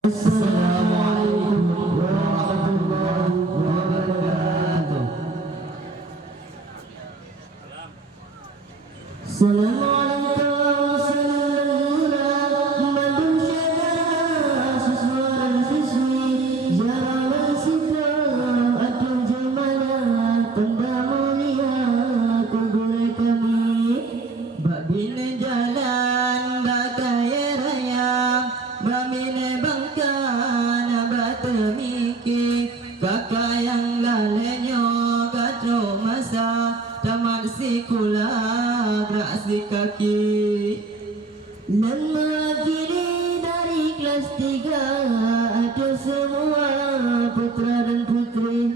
Assalamualaikum warahmatullahi wabarakatuh. Kakayang lalenyo katro masa tamat si kula gerak si kaki. Nama kini dari kelas 3 ada semua putra dan putri.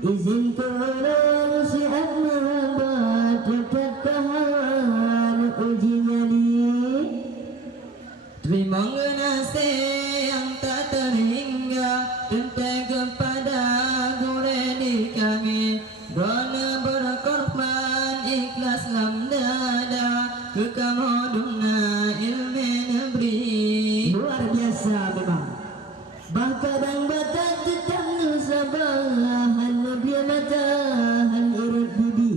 Izin tolong siap melambat dapat tahan uji nyali. Terima kasih yang tak terhingga tentang kepada gureni kami. Rona berkorban ikhlas lam dada ke kamoduna ilmu negeri. Luar biasa memang. Bakadang batak tetap nusabahan lebih matahan irut budi.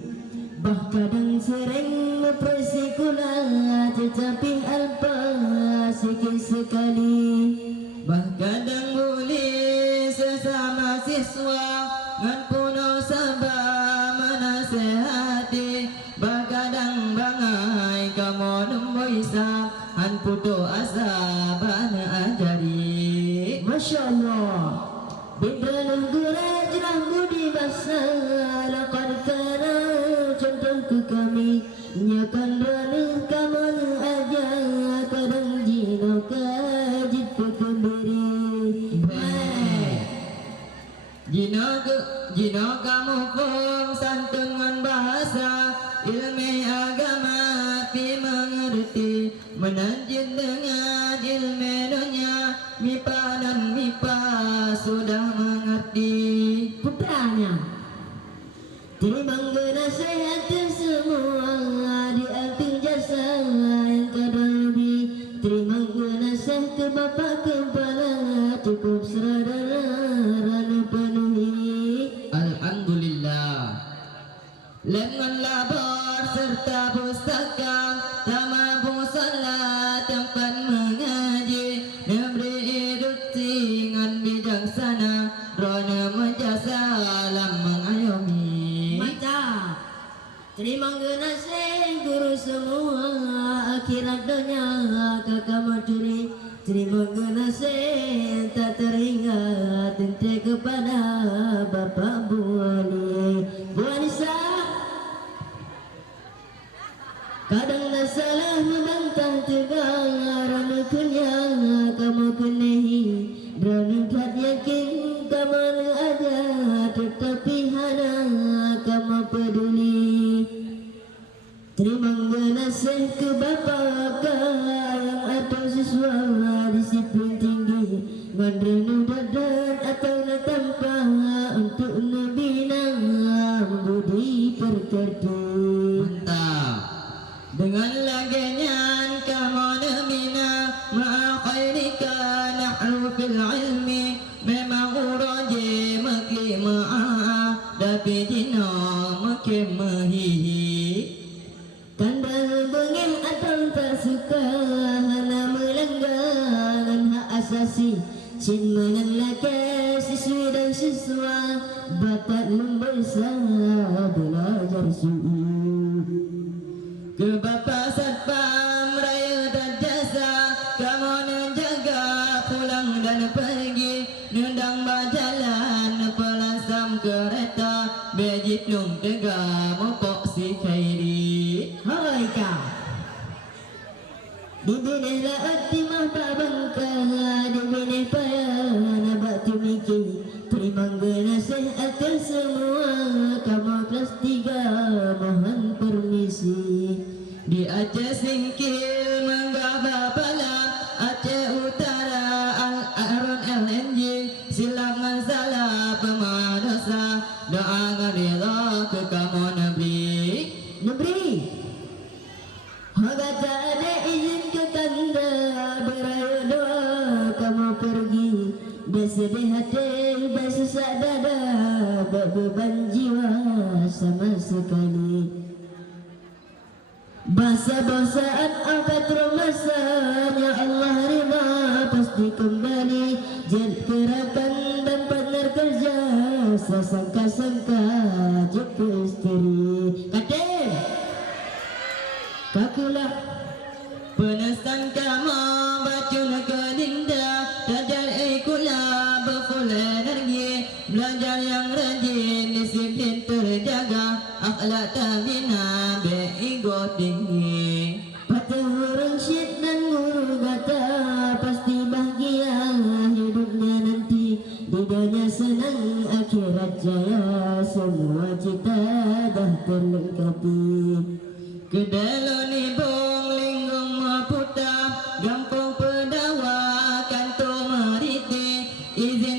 Bakadang sering mempersikula tetapi alpa sikit sekali. Bakadang boleh sesama siswa ngan puno sabar menasehati. Bakadang bangai kamu nemboi sah han puto asa bana ajari. Masya Allah. Bidra nunggura jerah budi basa laqad kana contoh ke kami nyakan rana kamu aja kadang jino kajit pekemberi. Jino kamu kum santungan bahasa ilmu agama pi mengerti menanjut dengan ilmu dunia mipa dan mipa sudah mengerti. Putranya terima nasihat semua di arti jasa yang kada lebih. Terima nasihat ke Bapak Kepala cukup serada rana penuhi. Alhamdulillah. Lengan labor serta pustaka tak mampu salat tempat mengaji. Memberi hidup dengan bijaksana rona menjasa alam mengayomi. Mantap. Terima kasih guru semua akhirat dunia kakak maturi. Terima kasih tak teringat tentang kepada Bapak Bu Ali, Bu Anissa. Kadang tak salah membantah tegang rana kunya kamu kenehi. Rana tak yakin kamu ada tetapi hana kamu peduli. Terima kasih ke Bapak yang ada siswa disiplin tinggi menerima badan atau tanpa untuk membina budi pekerti. Mantap. Dengan lagian kamu nemina ma'a khairika nahru fil ilmi memang uraji maki ma'a tapi dina maki mahihi. Tanda bengih atau tak suka hana melanggar hak asasi. Cin menelaka siswi dan siswa batat membesar belajar su'i. Ke Bapak Satpam Raya dan Jasa kamu menjaga pulang dan pergi. Nendang berjalan pelasam kereta bejit nung tega mopok si khairi. Hai kau dibini laat timah babangka dibini payah nabak tumiki. Terima kasih atas semua kamu kelas 3 mohon permisi. Di Aceh Singkil Menggaba Pala Aceh Utara Al-Arun LNG silangan salah pemadosa doa ngadila ke kamu negeri. Hagata ada izin ke tanda beraya doa kamu bersedih hati, bersesak dada, berbeban jiwa sama sekali. Bahasa-bahasaan angkat remasan, ya Allah rima pasti kembali. Jet gerakan dan partner kerja, sesangka-sangka jika istri. Kadir kakulah penasan kamu bacun kedinda, belajar ikutlah berfull energi, belajar yang rajin, disiplin terjaga, akhlak tak bina, ego tinggi. Patah huruf syed dan guru kata pasti bahagia hidupnya nanti, di dunia senang akhirat jaya, semua cita dah terlengkapi. Kedalo ni bong linggung maputa, gampang pedawa kanto marite, izin